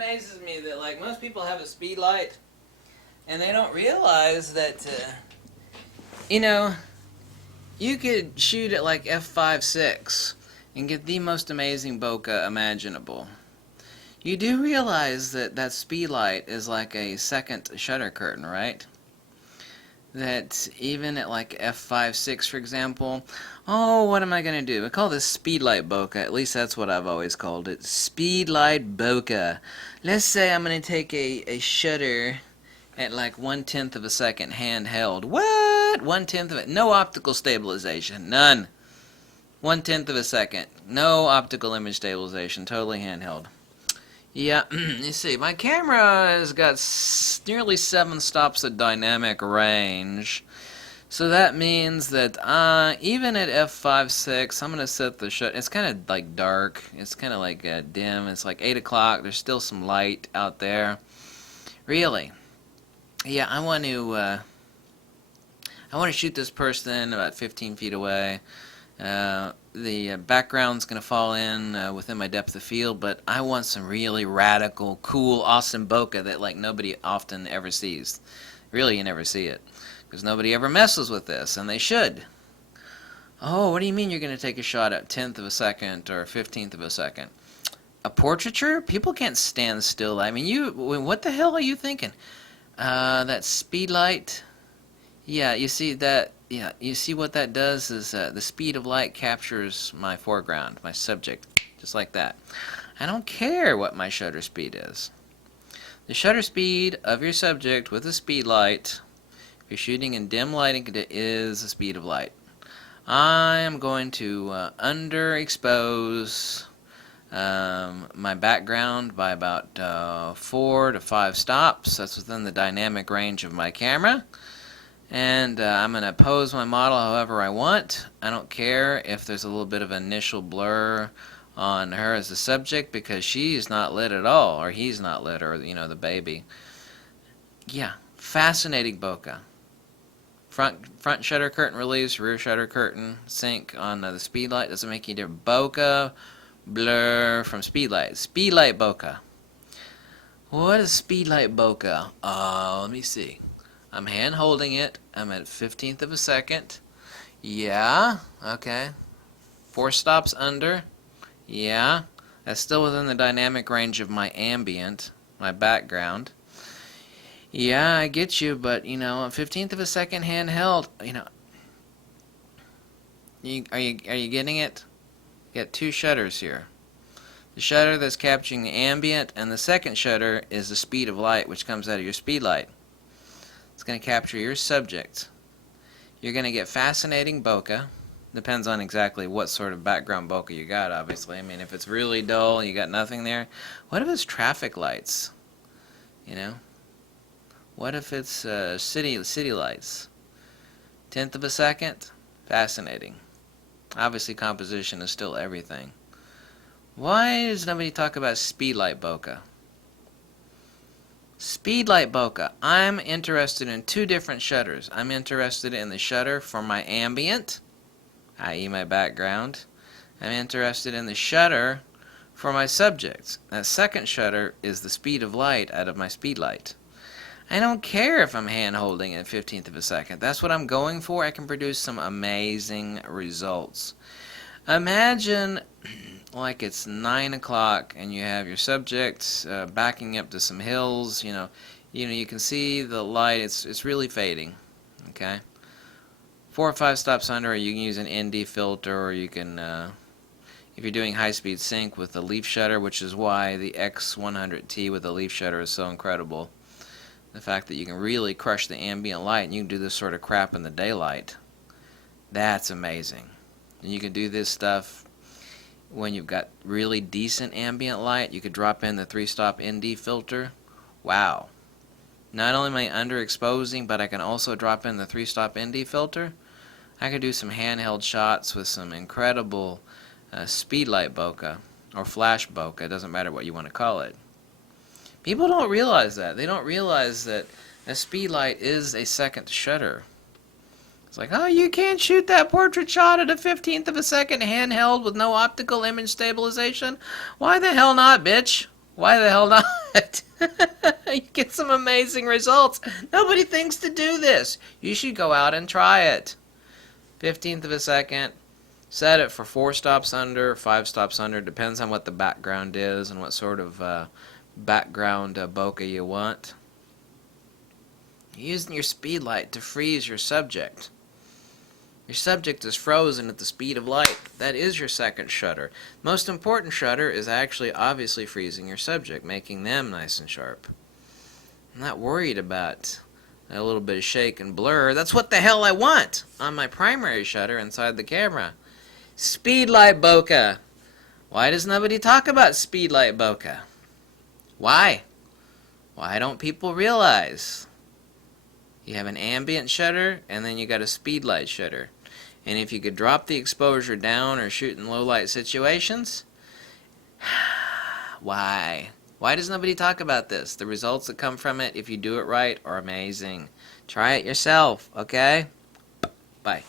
amazes me that, like, most people have a speed light and they don't realize that, you know, you could shoot at like f5.6 and get the most amazing bokeh imaginable. You do realize that that speed light is like a second shutter curtain, right? That even at like f5.6, for example, oh, what am I going to do? I call this Speedlight BOKEH. At least that's what I've always called it. Speedlight BOKEH. Let's say I'm going to take a shutter at like 1/10 of a second handheld. What? 1/10 of it. No optical stabilization. None. 1/10 of a second. No optical image stabilization. Totally handheld. Yeah, you see, my camera has got nearly 7 stops of dynamic range. So that means that even at f5.6, I'm going to set the shutter. It's kind of like dark. It's kind of like dim. It's like 8 o'clock. There's still some light out there. Really. Yeah, I want to shoot this person about 15 feet away. The background's going to fall in within my depth of field, but I want some really radical, cool, awesome bokeh that like nobody often ever sees. Really, you never see it, because nobody ever messes with this, and they should. Oh, what do you mean you're going to take a shot at 1/10 of a second or 15th of a second? A portraiture? People can't stand still. I mean, what the hell are you thinking? That speed light? Yeah, you see that. Yeah, you see what that does is the speed of light captures my foreground, my subject, just like that. I don't care what my shutter speed is. The shutter speed of your subject with a speed light, if you're shooting in dim lighting, is the speed of light. I am going to underexpose my background by about 4 to 5 stops. That's within the dynamic range of my camera. And I'm going to pose my model however I want. I don't care if there's a little bit of initial blur on her as the subject, because she's not lit at all, or he's not lit, or you know, the baby. Yeah, fascinating bokeh. Front shutter curtain release, rear shutter curtain sync on the Speedlight. Doesn't make any difference. Bokeh blur from Speedlight. Speedlight bokeh. What is Speedlight bokeh? Let me see. I'm hand holding it. I'm at 15th of a second. Yeah, okay. 4 stops under. Yeah, that's still within the dynamic range of my ambient, my background. Yeah, I get you, but you know, a 15th of a second handheld, you know. Are you getting it? You got 2 shutters here. The shutter that's capturing the ambient, and the second shutter is the speed of light, which comes out of your speed light. It's going to capture your subject. You're going to get fascinating bokeh. Depends on exactly what sort of background bokeh you got, obviously. I mean, if it's really dull, you got nothing there. What if it's traffic lights? You know? What if it's city lights? 1/10 of a second? Fascinating. Obviously, composition is still everything. Why does nobody talk about Speedlight bokeh? Speedlight bokeh. I'm interested in 2 different shutters. I'm interested in the shutter for my ambient, i.e. my background. I'm interested in the shutter for my subjects. That second shutter is the speed of light out of my speedlight. I don't care if I'm hand holding at 15th of a second. That's what I'm going for. I can produce some amazing results. Imagine like it's 9 o'clock and you have your subjects backing up to some hills. You know, you can see the light. It's really fading. Okay, 4 or 5 stops under, or you can use an ND filter, or you can, if you're doing high-speed sync with the leaf shutter, which is why the X100T with the leaf shutter is so incredible. The fact that you can really crush the ambient light, and you can do this sort of crap in the daylight. That's amazing. And you can do this stuff when you've got really decent ambient light. You could drop in the 3-stop ND filter. Wow. Not only am I underexposing, but I can also drop in the 3-stop ND filter. I could do some handheld shots with some incredible Speedlight bokeh, or flash bokeh. It doesn't matter what you want to call it. People don't realize that. They don't realize that a Speedlight is a second shutter. It's like, oh, you can't shoot that portrait shot at a 15th of a second handheld with no optical image stabilization? Why the hell not, bitch? Why the hell not? You get some amazing results. Nobody thinks to do this. You should go out and try it. 15th of a second. Set it for 4 stops under, 5 stops under. Depends on what the background is and what sort of background bokeh you want. You're using your speed light to freeze your subject. Your subject is frozen at the speed of light. That is your second shutter. Most important shutter is actually obviously freezing your subject, making them nice and sharp. I'm not worried about a little bit of shake and blur. That's what the hell I want on my primary shutter inside the camera. Speedlight bokeh. Why does nobody talk about Speedlight bokeh? Why? Why don't people realize? You have an ambient shutter, and then you got a speedlight shutter. And if you could drop the exposure down or shoot in low light situations, why? Why does nobody talk about this? The results that come from it, if you do it right, are amazing. Try it yourself, okay? Bye.